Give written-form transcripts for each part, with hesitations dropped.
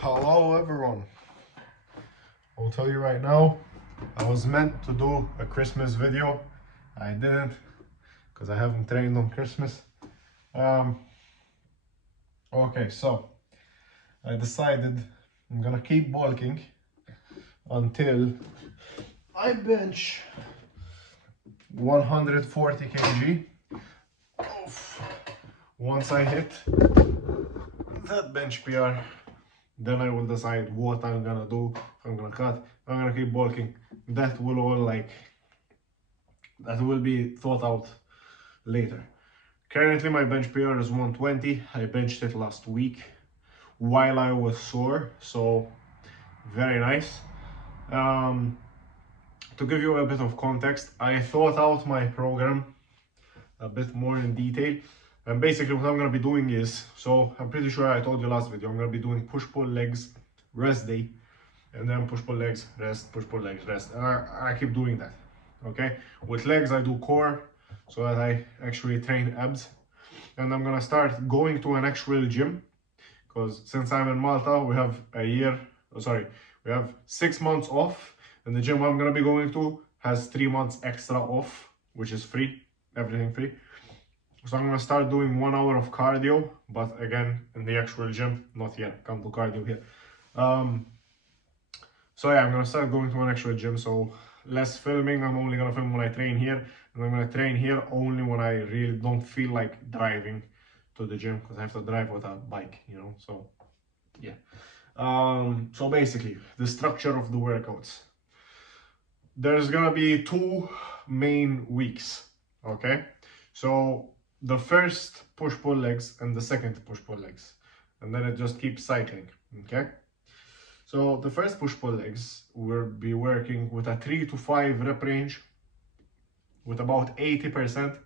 Hello everyone. I'll tell you right now, I was meant to do a Christmas video. I didn't because I haven't trained on Christmas. Okay, so I decided I'm gonna keep bulking until I bench 140 kg. Once I hit that bench PR, then I will decide what I'm gonna do. If I'm gonna cut, if I'm gonna keep bulking. That will all that will be thought out later. Currently my bench PR is 120. I benched it last week while I was sore, so very nice. To give you a bit of context, I thought out my program a bit more in detail. And basically what I'm going to be doing is, so I'm pretty sure I told you last video, I'm going to be doing push-pull legs, rest day, and then push-pull legs, rest, push-pull legs, rest. And I keep doing that, okay? With legs, I do core, so that I actually train abs. And I'm going to start going to an actual gym, because since I'm in Malta, we have we have 6 months off, and the gym I'm going to be going to has 3 months extra off, which is free, everything free. So I'm gonna start doing 1 hour of cardio, but again in the actual gym, not here. Can't do cardio here. So yeah, I'm gonna start going to an actual gym. So less filming. I'm only gonna film when I train here, and I'm gonna train here only when I really don't feel like driving to the gym, because I have to drive with a bike, you know. So yeah. So basically, the structure of the workouts. There's gonna be 2 main weeks. Okay, so the first push-pull legs and the second push-pull legs, and then it just keeps cycling. Okay, so the first push-pull legs will be working with a 3 to 5 rep range with about 80%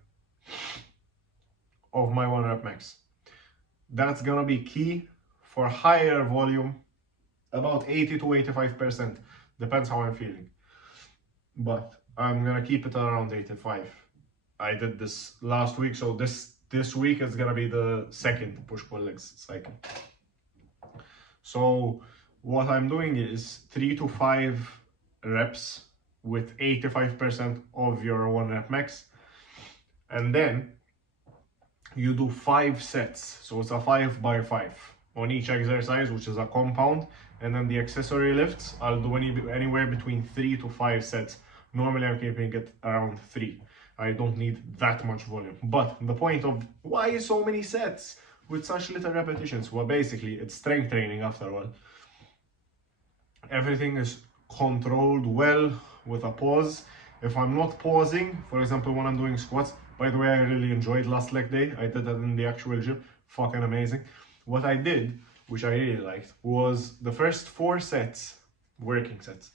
of my 1 rep max. That's gonna be key for higher volume, about 80 to 85%, depends how I'm feeling, but I'm gonna keep it around 85. I did this last week, so this week is gonna be the second push-pull legs cycle. So what I'm doing is 3 to 5 reps with 85% of your 1 rep max, and then you do 5 sets. So it's a 5 by 5 on each exercise, which is a compound, and then the accessory lifts I'll do anywhere between 3 to 5 sets. Normally I'm keeping it around 3. I don't need that much volume. But the point of why so many sets with such little repetitions? Well, basically it's strength training after all. Everything is controlled well with a pause. If I'm not pausing, for example, when I'm doing squats, by the way, I really enjoyed last leg day. I did that in the actual gym, fucking amazing. What I did, which I really liked, was the first 4 sets, working sets.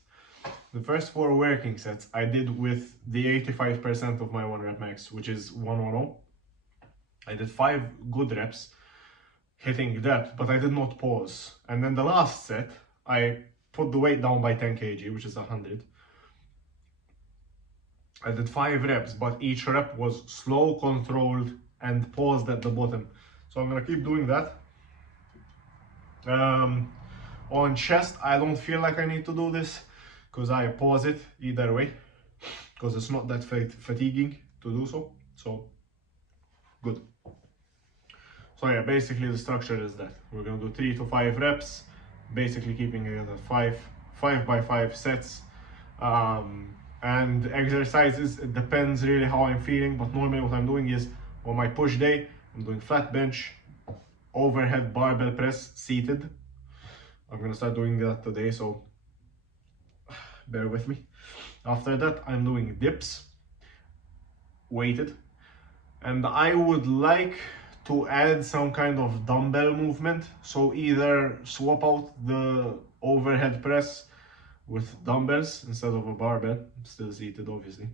The first 4 working sets I did with the 85% of my 1 rep max, which is 110. I did 5 good reps, hitting depth, but I did not pause. And then the last set, I put the weight down by 10 kg, which is 100. I did 5 reps, but each rep was slow, controlled, and paused at the bottom. So I'm gonna keep doing that. On chest, I don't feel like I need to do this, because I pause it either way, because it's not that fatiguing to do so. So good. So yeah, basically the structure is that we're gonna do 3 to 5 reps, basically keeping it at 5 by 5 sets. And exercises, it depends really how I'm feeling, but normally what I'm doing is on my push day, I'm doing flat bench, overhead barbell press seated. I'm gonna start doing that today, so bear with me. After that, I'm doing dips, weighted, and I would like to add some kind of dumbbell movement. So either swap out the overhead press with dumbbells instead of a barbell, still seated obviously.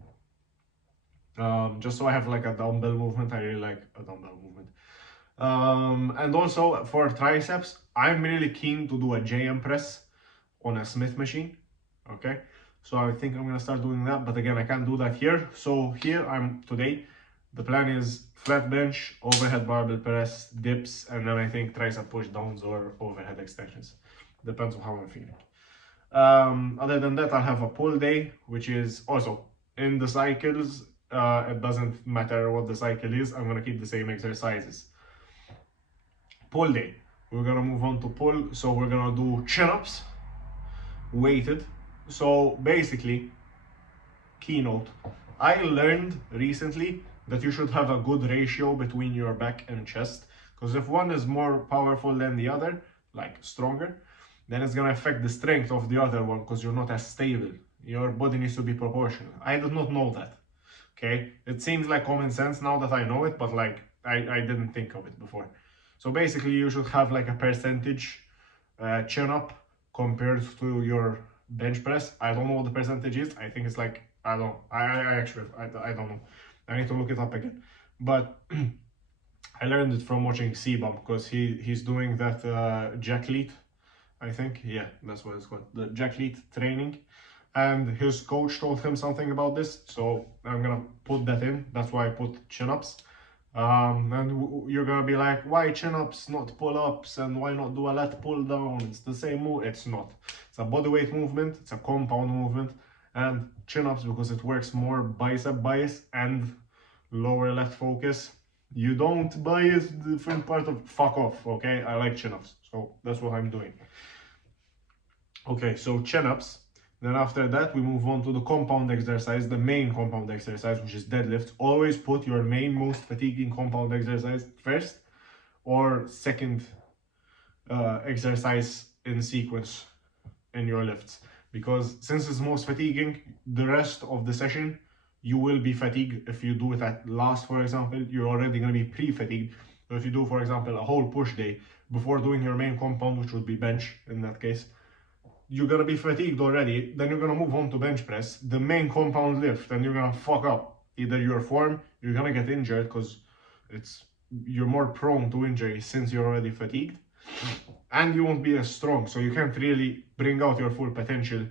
Just so I have like a dumbbell movement. I really like a dumbbell movement. And also for triceps, I'm really keen to do a JM press on a Smith machine. Okay, so I think I'm gonna start doing that, but again, I can't do that here. So here I'm today The plan is flat bench, overhead barbell press, dips, and then I think tricep push downs or overhead extensions. Depends on how I'm feeling. Other than that, I'll have a pull day, which is also in the cycles. It doesn't matter what the cycle is, I'm gonna keep the same exercises. Pull day, we're gonna move on to pull, so we're gonna do chin-ups, weighted. So basically, keynote, I learned recently that you should have a good ratio between your back and chest, because if one is more powerful than the other, like stronger, then it's gonna affect the strength of the other one because you're not as stable. Your body needs to be proportional. I did not know that. Okay, it seems like common sense now that I know it, but like I didn't think of it before. So basically, you should have like a percentage chin up compared to your bench press. I don't know what the percentage is. I think it's like I don't. I actually I don't know. I need to look it up again. But I learned it from watching Sebum because he's doing that jack lead. I think, yeah, that's what it's called, the jack lead training, and his coach told him something about this, so I'm gonna put that in. That's why I put chin-ups. And you're gonna be like, why chin-ups, not pull-ups, and why not do a lat pull-down? It's the same move. It's not. It's a bodyweight movement. It's a compound movement, and chin-ups, because it works more bicep bias and lower lat focus. You don't bias different part of fuck off. Okay, I like chin-ups, so that's what I'm doing. Okay, so chin-ups. Then after that, we move on to the compound exercise, the main compound exercise, which is deadlifts. Always put your main, most fatiguing compound exercise first or second exercise in sequence in your lifts. Because since it's most fatiguing, the rest of the session, you will be fatigued. If you do it at last, for example, you're already going to be pre-fatigued. So if you do, for example, a whole push day before doing your main compound, which would be bench in that case, you're gonna be fatigued already. Then you're gonna move on to bench press, the main compound lift, and you're gonna fuck up either your form, you're gonna get injured because you're more prone to injury since you're already fatigued, and you won't be as strong, so you can't really bring out your full potential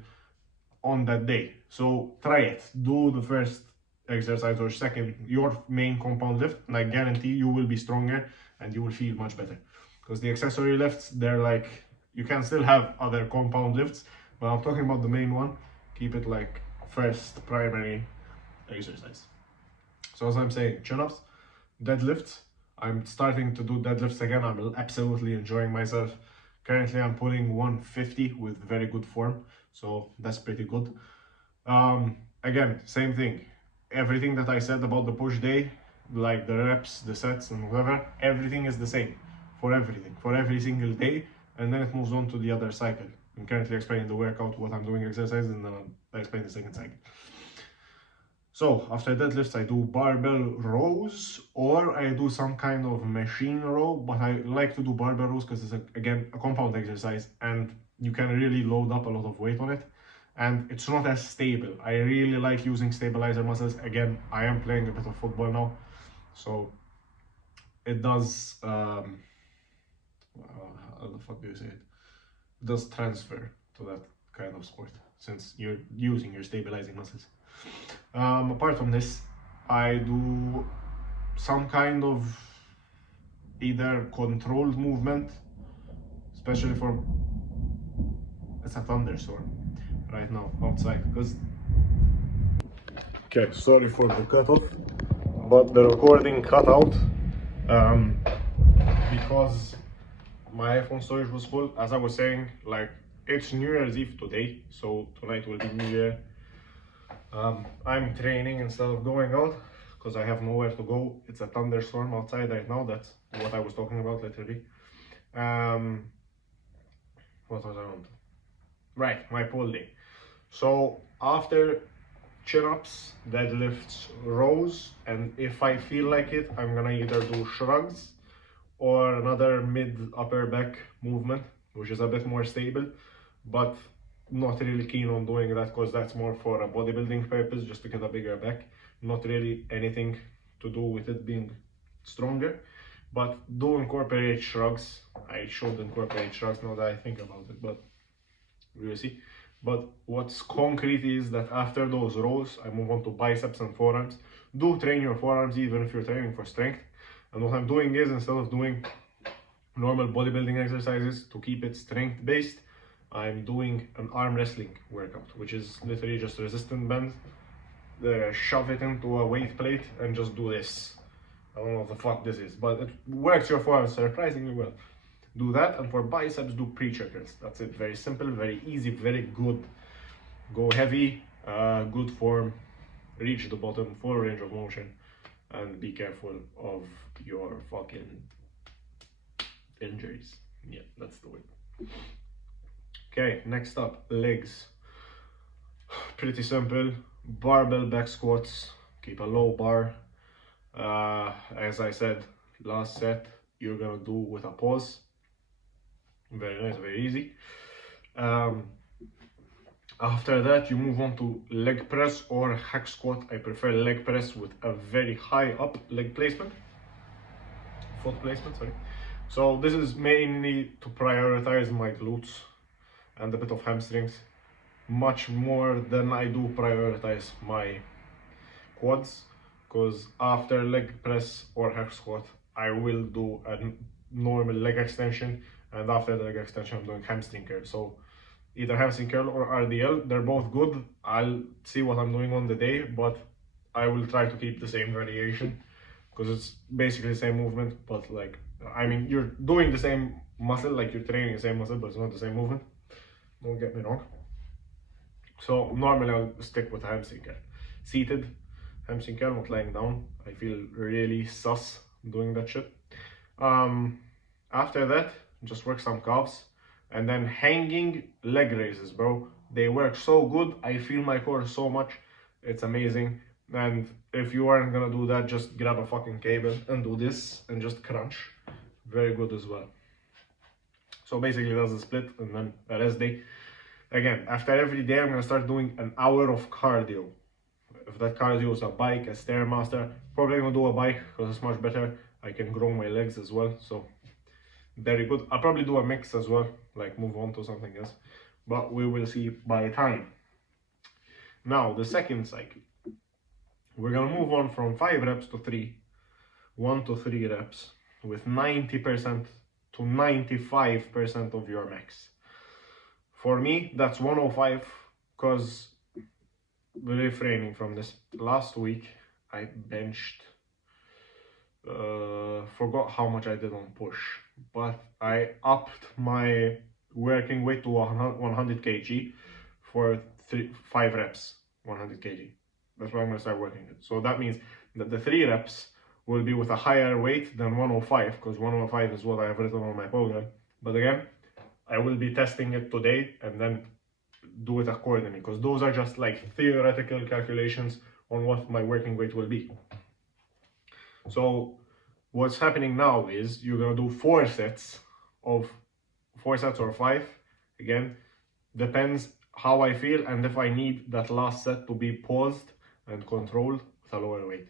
on that day. So try it. Do the first exercise or second, your main compound lift, and I guarantee you will be stronger and you will feel much better. Because the accessory lifts, they're like, you can still have other compound lifts, but I'm talking about the main one. Keep it like first primary exercise. So as I'm saying, chin-ups, deadlifts. I'm starting to do deadlifts again. I'm absolutely enjoying myself. Currently, I'm pulling 150 with very good form, so that's pretty good. Again, same thing. Everything that I said about the push day, like the reps, the sets, and whatever, everything is the same for everything, for every single day. And then it moves on to the other cycle. I'm currently explaining the workout, what I'm doing exercise, and then I explain the second cycle. So after deadlifts, I do barbell rows, or I do some kind of machine row, but I like to do barbell rows because it's, again, a compound exercise, and you can really load up a lot of weight on it, and it's not as stable. I really like using stabilizer muscles. Again, I am playing a bit of football now, so it does... how the fuck do you say it? It does transfer to that kind of sport since you're using your stabilizing muscles. Apart from this, I do some kind of either controlled movement, especially for... It's a thunderstorm right now outside because... Okay, sorry for the cutoff, but the recording cut out because my iPhone storage was full. As I was saying, like, it's New Year's Eve today, so tonight will be New Year. I'm training instead of going out because I have nowhere to go. It's a thunderstorm outside right now. That's what I was talking about, literally. What was I on? Right, my pull day. So after chin-ups, deadlifts, rows, and if I feel like it, I'm gonna either do shrugs or another mid-upper back movement, which is a bit more stable, but not really keen on doing that because that's more for a bodybuilding purpose, just to get a bigger back. Not really anything to do with it being stronger, but do incorporate shrugs. I should incorporate shrugs now that I think about it, but we'll see. But what's concrete is that after those rows, I move on to biceps and forearms. Do train your forearms even if you're training for strength. And what I'm doing is, instead of doing normal bodybuilding exercises to keep it strength based, I'm doing an arm wrestling workout, which is literally just resistance bands. Shove it into a weight plate and just do this. I don't know what the fuck this is, but it works your forearms surprisingly well. Do that, and for biceps, do preacher curls. That's it. Very simple, very easy, very good. Go heavy, good form, reach the bottom, full range of motion, and be careful of your fucking injuries. Yeah, let's do it. Okay, next up, legs. Pretty simple. Barbell back squats. Keep a low bar. As I said, last set you're gonna do with a pause. Very nice, very easy. After that, you move on to leg press or hack squat. I prefer leg press with a very high up leg placement, foot placement, sorry. So this is mainly to prioritize my glutes and a bit of hamstrings, much more than I do prioritize my quads, because after leg press or hack squat, I will do a normal leg extension, and after the leg extension, I'm doing hamstring curl. So either hamstring curl or RDL, they're both good. I'll see what I'm doing on the day, but I will try to keep the same variation, because it's basically the same movement, but like, I mean, you're doing the same muscle, like you're training the same muscle, but it's not the same movement. Don't get me wrong. So normally I'll stick with hamstring curl. Seated hamstring curl, not lying down. I feel really sus doing that shit. After that, just work some calves, and then hanging leg raises, bro. They work so good. I feel my core so much. It's amazing. And if you aren't gonna do that, just grab a fucking cable and do this and just crunch. Very good as well. So basically that's the split, and then a rest day. Again, after every day, I'm gonna start doing an hour of cardio. If that cardio is a bike, a Stairmaster, probably gonna do a bike because it's much better. I can grow my legs as well, so very good. I'll probably do a mix as well, like move on to something else, but we will see by time. Now, the second cycle, we're gonna move on from 5 reps to 3, 1 to 3 reps with 90% to 95% of your max. For me, that's 105, because refraining from this, last week I benched, forgot how much I did on push, but I upped my working weight to 100 kg for 5 reps, 100 kg. That's what I'm gonna start working with. So that means that the 3 reps will be with a higher weight than 105, because 105 is what I have written on my program. But again, I will be testing it today and then do it accordingly, because those are just like theoretical calculations on what my working weight will be. So what's happening now is you're gonna do 4 sets or 5. Again, depends how I feel and if I need that last set to be paused and controlled with a lower weight.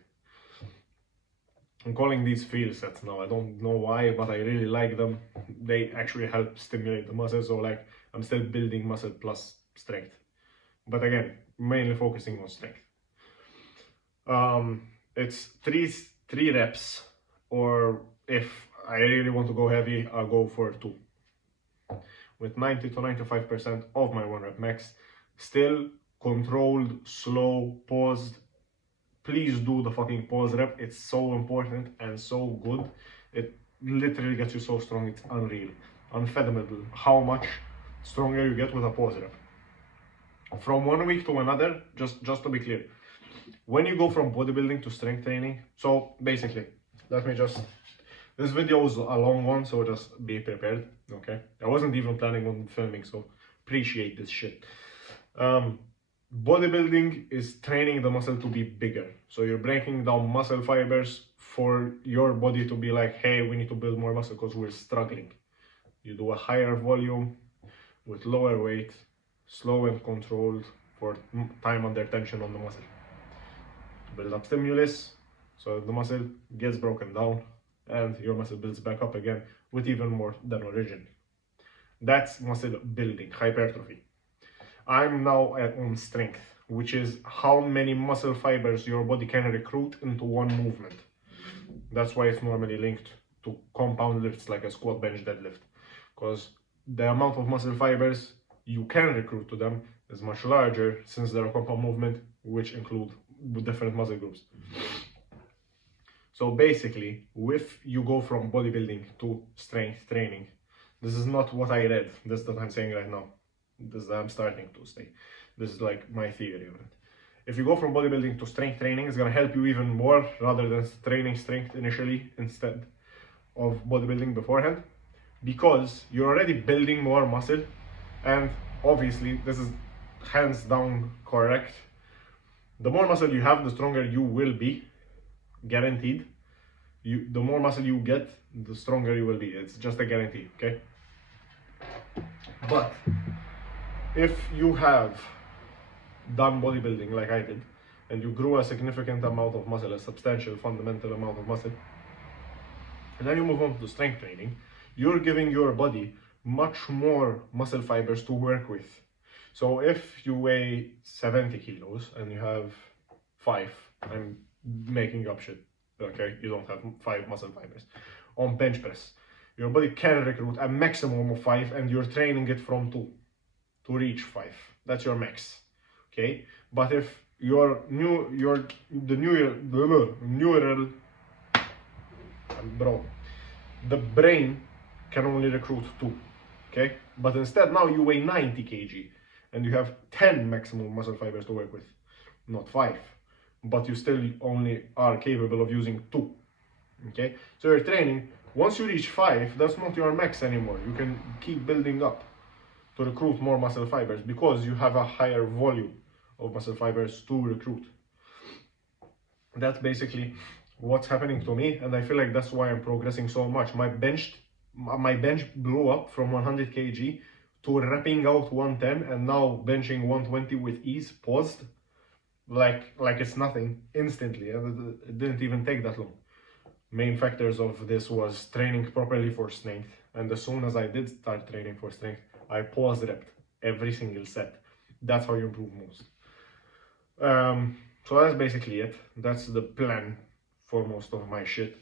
I'm calling these feel sets now. I don't know why, but I really like them. They actually help stimulate the muscle, so like I'm still building muscle plus strength, but again, mainly focusing on strength. It's three reps, or if I really want to go heavy, I'll go for 2 with 90 to 95% of my 1 rep max. Still controlled, slow, paused. Please do the fucking pause rep. It's so important and so good. It literally gets you so strong. It's unreal, unfathomable how much stronger you get with a pause rep. From 1 week to another, just to be clear, when you go from bodybuilding to strength training, so basically, this video was a long one, so just be prepared, okay? I wasn't even planning on filming, so appreciate this shit. Bodybuilding is training the muscle to be bigger. So you're breaking down muscle fibers for your body to be like, hey, we need to build more muscle because we're struggling. You do a higher volume with lower weight, slow and controlled for time under tension on the muscle. Build up stimulus so the muscle gets broken down and your muscle builds back up again with even more than originally. That's muscle building, hypertrophy. I'm now on strength, which is how many muscle fibers your body can recruit into one movement. That's why it's normally linked to compound lifts like a squat, bench, deadlift, because the amount of muscle fibers you can recruit to them is much larger since they're a compound movement, which include different muscle groups. So basically, if you go from bodybuilding to strength training, this is not what I read, this is what I'm saying right now. This is I'm starting to say. This is like my theory of it. If you go from bodybuilding to strength training, it's gonna help you even more rather than training strength initially instead of bodybuilding beforehand, because you're already building more muscle, and obviously this is hands down correct. The more muscle you have, the stronger you will be, guaranteed. The more muscle you get, the stronger you will be. It's just a guarantee, okay? But if you have done bodybuilding like I did, and you grew a significant amount of muscle, a substantial fundamental amount of muscle, and then you move on to strength training, you're giving your body much more muscle fibers to work with. So if you weigh 70 kilos and you have 5, I'm making up shit, okay, you don't have 5 muscle fibers, on bench press, your body can recruit a maximum of 5, and you're training it from 2 to reach 5. That's your max, okay? But if the brain can only recruit 2, okay? But instead now you weigh 90 kg and you have 10 maximum muscle fibers to work with, not 5, but you still only are capable of using 2, okay? So you're training, once you reach 5, that's not your max anymore. You can keep building up to recruit more muscle fibers because you have a higher volume of muscle fibers to recruit. That's basically what's happening to me, and I feel like that's why I'm progressing so much. My bench blew up from 100 kg to wrapping out 110, and now benching 120 with ease, paused, like it's nothing, instantly. It didn't even take that long. Main factors of this was training properly for strength, and as soon as I did start training for strength, I pause repped every single set. That's how you improve most. So that's basically it. That's the plan for most of my shit.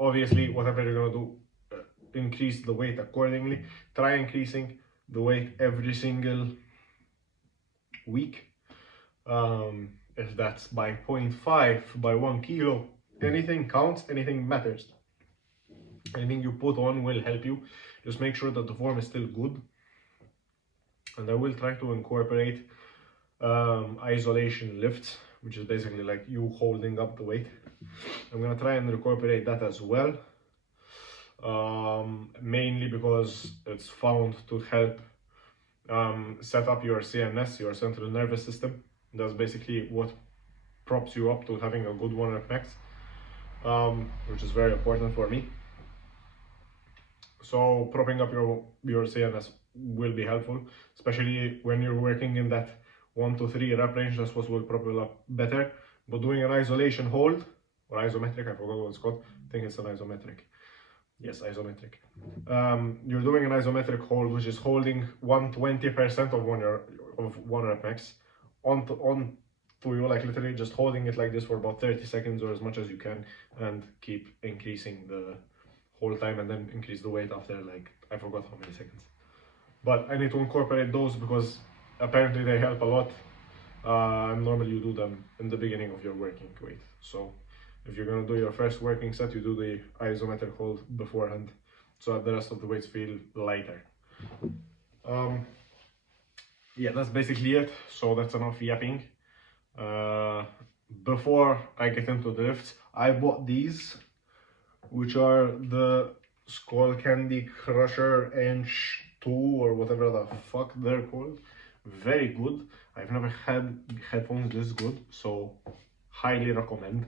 Obviously, whatever you're gonna do, increase the weight accordingly. Try increasing the weight every single week. If that's by 0.5, by 1 kilo, anything counts, anything matters. Anything you put on will help you. Just make sure that the form is still good. And I will try to incorporate isolation lifts, which is basically like you holding up the weight. I'm gonna try and incorporate that as well, mainly because it's found to help set up your CNS, your central nervous system. That's basically what props you up to having a good 1 rep max, which is very important for me. So propping up your CNS will be helpful, especially when you're working in that 1 to 3 rep range. That's what will prop you up better. But doing an isolation hold, or isometric, I forgot what it's called. I think it's an isometric. Yes, isometric. You're doing an isometric hold, which is holding 120% of 1 rep max on to you, like literally just holding it like this for about 30 seconds or as much as you can, and keep increasing the whole time, and then increase the weight after, like, I forgot how many seconds. But I need to incorporate those because apparently they help a lot. Normally you do them in the beginning of your working weight. So if you're gonna do your first working set, you do the isometric hold beforehand, so that the rest of the weights feel lighter. Yeah, that's basically it. So that's enough yapping. Before I get into the lifts, I bought these, which are the Skull Candy Crusher Inch 2 or whatever the fuck they're called. Very good. I've never had headphones this good, so highly recommend.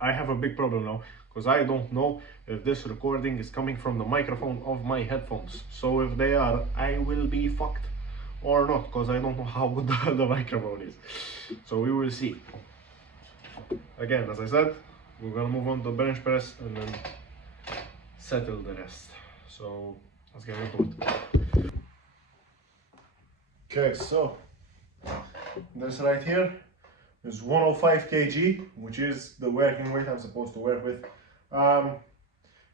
I have a big problem now because I don't know if this recording is coming from the microphone of my headphones. So if they are, I will be fucked, or not, because I don't know how good the microphone is. So we will see. Again, as I said, we're gonna move on to bench press and then settle the rest. So let's get into it. Okay, so this right here is 105 kg, which is the working weight I'm supposed to work with.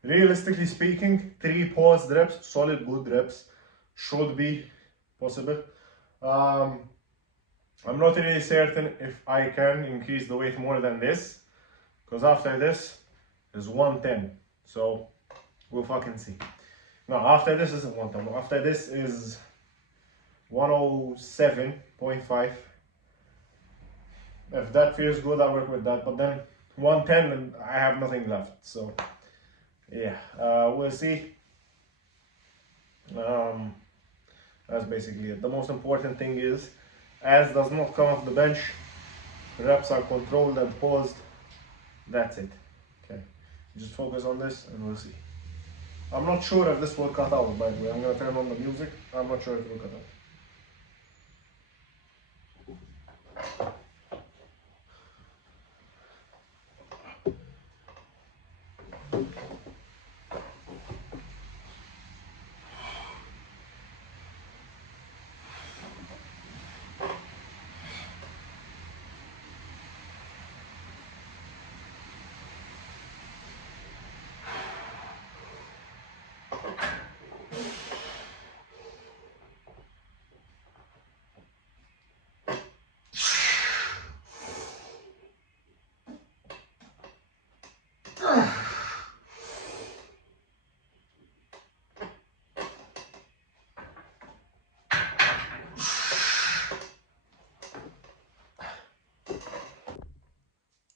Realistically speaking, 3 paused reps, solid good reps, should be possible. I'm not really certain if I can increase the weight more than this, because after this is 110, so we'll fucking see. No, after this isn't 110, after this is 107.5. If that feels good, I'll work with that, but then 110 and I have nothing left, so yeah, we'll see. That's basically it. The most important thing is, as does not come off the bench, reps are controlled and paused. That's it. Okay, just focus on this and we'll see. I'm not sure if this will cut out, by the way. I'm gonna turn on the music. I'm not sure if it will cut out.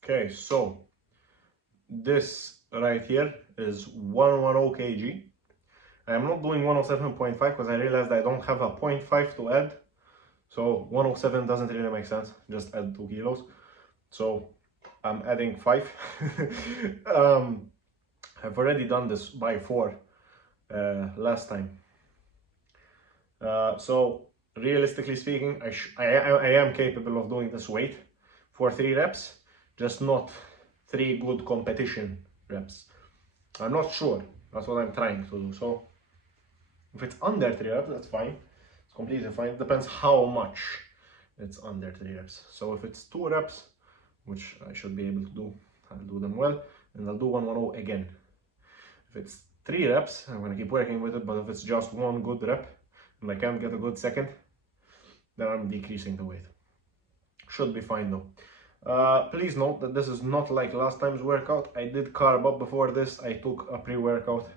Okay, so this right here is 110 kg. I'm not doing 107.5 because I realized I don't have a 0.5 to add. So 107 doesn't really make sense, just add 2 kilos. So I'm adding 5. I've already done this by 4 last time. So realistically speaking, I am capable of doing this weight for 3 reps, just not 3 good competition reps. I'm not sure, that's what I'm trying to do. So if it's under 3 reps, that's fine. It's completely fine. It depends how much it's under 3 reps. So if it's 2 reps, which I should be able to do, I'll do them well, and I'll do 110 again. If it's 3 reps, I'm gonna keep working with it, but if it's just 1 good rep, and I can't get a good second, then I'm decreasing the weight. Should be fine though. Please note that this is not like last time's workout. I did carb up before this, I took a pre-workout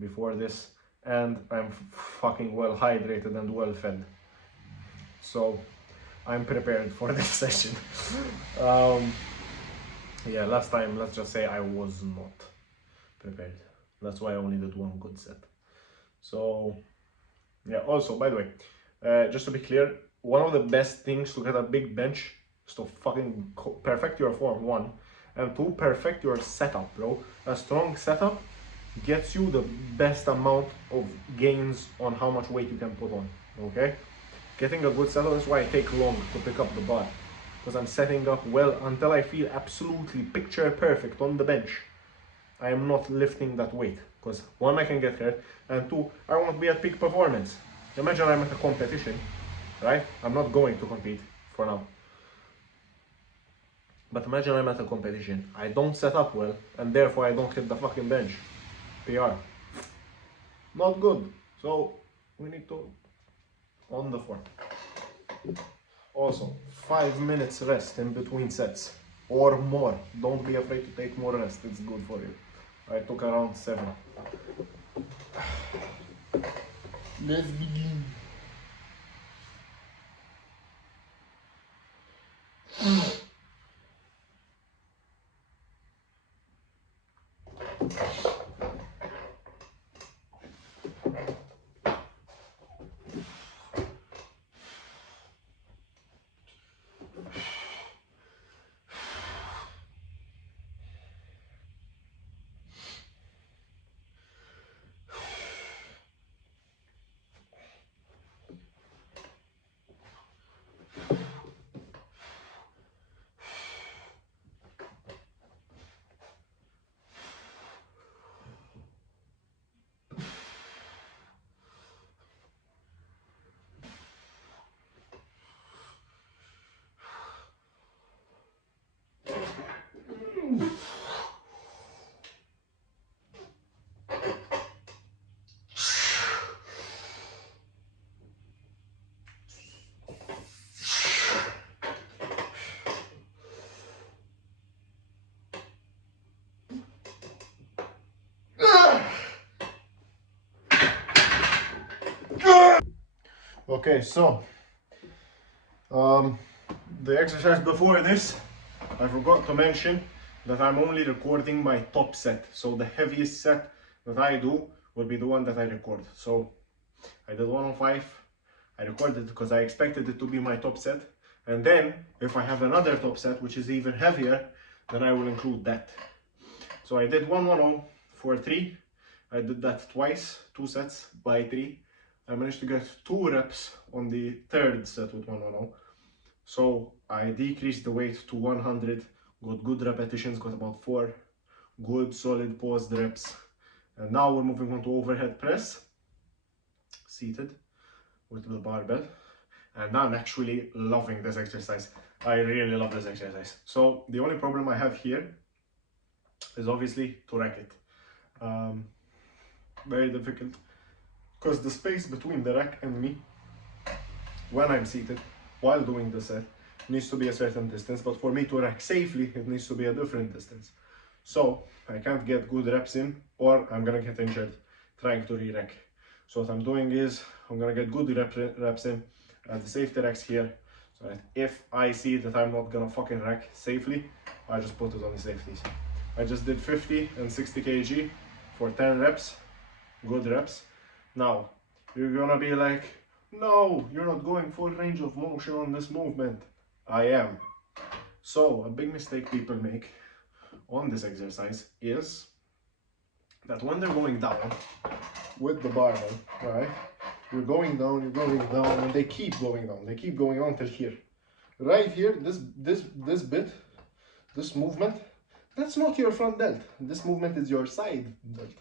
before this, and I'm fucking well hydrated and well fed. So I'm prepared for this session. Yeah, last time, let's just say I was not prepared. That's why I only did 1 good set. So yeah, also, by the way, just to be clear, one of the best things to get a big bench is to fucking perfect your form, 1, and 2, perfect your setup, bro. A strong setup gets you the best amount of gains on how much weight you can put on, okay? Getting a good setup, that's why I take long to pick up the bar, because I'm setting up well until I feel absolutely picture perfect on the bench. I am not lifting that weight, because 1, I can get hurt, and 2, I won't be at peak performance. Imagine I'm at a competition, right? I'm not going to compete for now. But imagine I'm at a competition, I don't set up well, and therefore I don't hit the fucking bench. PR. Not good. So, we need to, on the form. Also, 5 minutes rest in between sets, or more. Don't be afraid to take more rest, it's good for you. I took around 7. Let's begin. Okay, so the exercise before this, I forgot to mention that I'm only recording my top set. So the heaviest set that I do will be the one that I record. So I did 105, I recorded it because I expected it to be my top set. And then if I have another top set which is even heavier, then I will include that. So I did 110 for 3. I did that twice, 2 sets by 3. I managed to get 2 reps on the third set with 110. So I decreased the weight to 100, got good repetitions, got about 4 good solid paused reps. And now we're moving on to overhead press, seated with the barbell. And I'm actually loving this exercise. I really love this exercise. So the only problem I have here is obviously to rack it. Very difficult because the space between the rack and me when I'm seated while doing the set needs to be a certain distance, but for me to rack safely it needs to be a different distance. So I can't get good reps in or I'm gonna get injured trying to re-rack. So what I'm doing is I'm gonna get good reps in at the safety racks here, so that if I see that I'm not gonna fucking rack safely, I just put it on the safeties. I just did 50 and 60 kg for 10 reps, good reps. Now you're gonna be like, no, you're not going full range of motion on this movement. I am. So a big mistake people make on this exercise is that when they're going down with the barbell, right? You're going down, and they keep going down. They keep going on till here. Right here, this bit, this movement, that's not your front delt. This movement is your side delt.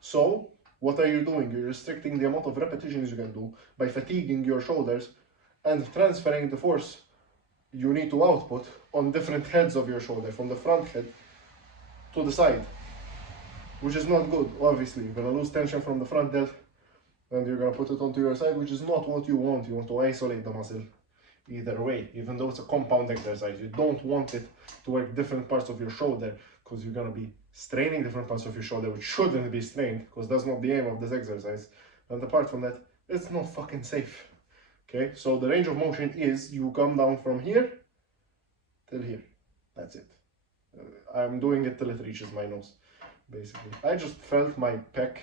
So what are you doing? You're restricting the amount of repetitions you can do by fatiguing your shoulders and transferring the force you need to output on different heads of your shoulder, from the front head to the side, which is not good. Obviously, you're gonna lose tension from the front delt and you're gonna put it onto your side, which is not what you want. You want to isolate the muscle either way, even though it's a compound exercise. You don't want it to work different parts of your shoulder because you're gonna be straining different parts of your shoulder, which shouldn't be strained because that's not the aim of this exercise. And apart from that, it's not fucking safe. Okay, so the range of motion is you come down from here till here. That's it. I'm doing it till it reaches my nose, basically. I just felt my pec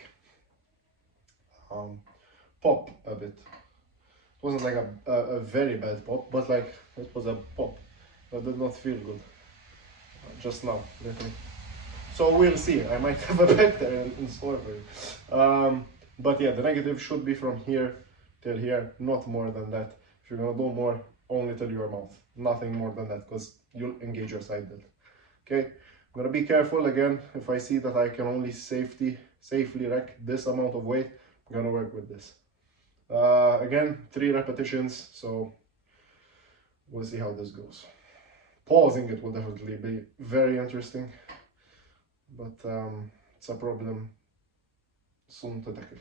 pop a bit. It wasn't like a very bad pop, but like it was a pop that did not feel good just now, literally. So we'll see. I might have a pec there in store for you. But yeah, the negative should be from here till here, not more than that. If you're gonna do more, only till your mouth, nothing more than that, because you'll engage your side delt. Okay, I'm gonna be careful again. If I see that I can only safely rack this amount of weight, I'm gonna work with this. Again, 3 repetitions, so we'll see how this goes. Pausing it will definitely be very interesting, but it's a problem soon to tackle.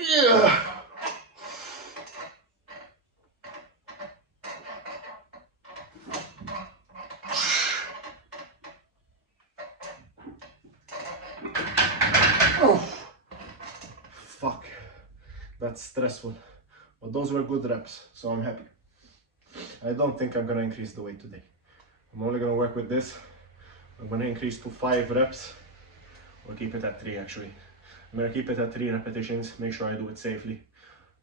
Yeah. Oh. Fuck. That's stressful. But those were good reps, so I'm happy. I don't think I'm gonna increase the weight today. I'm only gonna work with this. I'm gonna increase to 5 reps, or keep it at 3 actually. I'm gonna keep it at 3 repetitions, make sure I do it safely.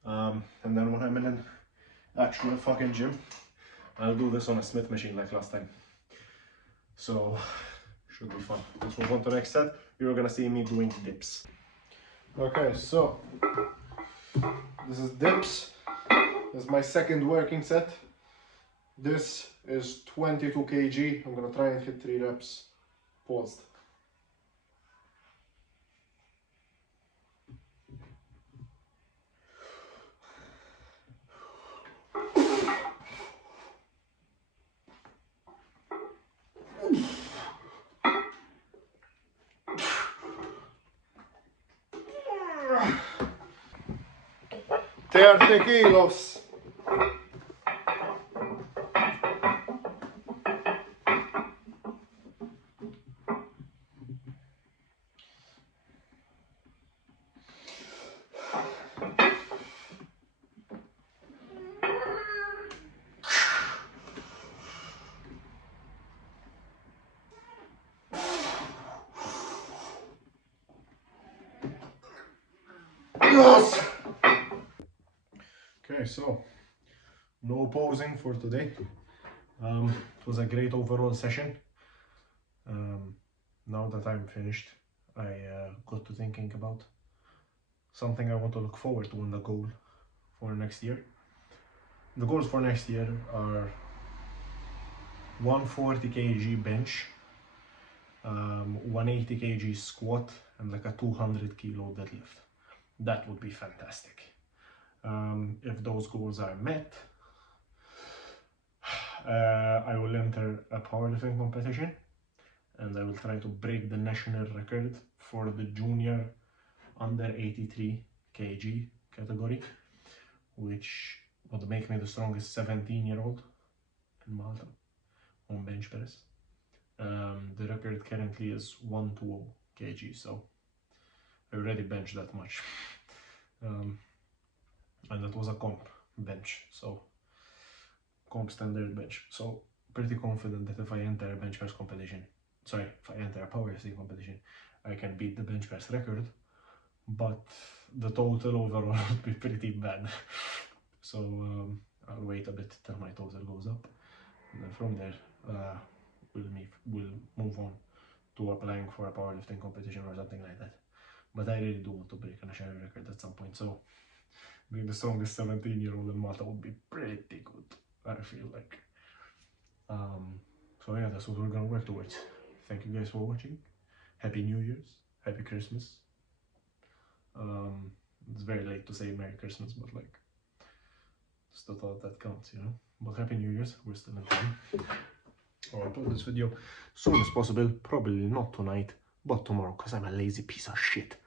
And then when I'm in an actual fucking gym, I'll do this on a Smith machine like last time. So, should be fun. Let's move on to the next set. You're gonna see me doing dips. Okay, so this is dips. This is my second working set. This is 22 kg. I'm gonna try and hit 3 reps. Paused. 30 kilos. Yes. Okay, so no posing for today. It was a great overall session. Now that I'm finished, I got to thinking about something I want to look forward to in the goal for next year. The goals for next year are 140 kg bench, 180 kg squat, and like a 200 kilo deadlift. That would be fantastic. If those goals are met, I will enter a powerlifting competition and I will try to break the national record for the junior under 83 kg category, which would make me the strongest 17-year-old in Malta on bench press. The record currently is 120 kg, so I already benched that much. And that was a comp bench, so comp standard bench. So pretty confident that if I enter a bench press competition, if I enter a powerlifting competition, I can beat the bench press record, but the total overall would be pretty bad. So I'll wait a bit till my total goes up, and then from there we'll move on to applying for a powerlifting competition or something like that. But I really do want to break a national record at some point, so being the strongest 17-year-old in Malta would be pretty good, I feel like. So yeah, that's what we're gonna work towards. Thank you guys for watching. Happy New Year's, Happy Christmas. It's very late to say Merry Christmas, but like, just the thought that counts, you know. But Happy New Year's, we're still in time. I'll upload this video as soon as possible, probably not tonight, but tomorrow, because I'm a lazy piece of shit.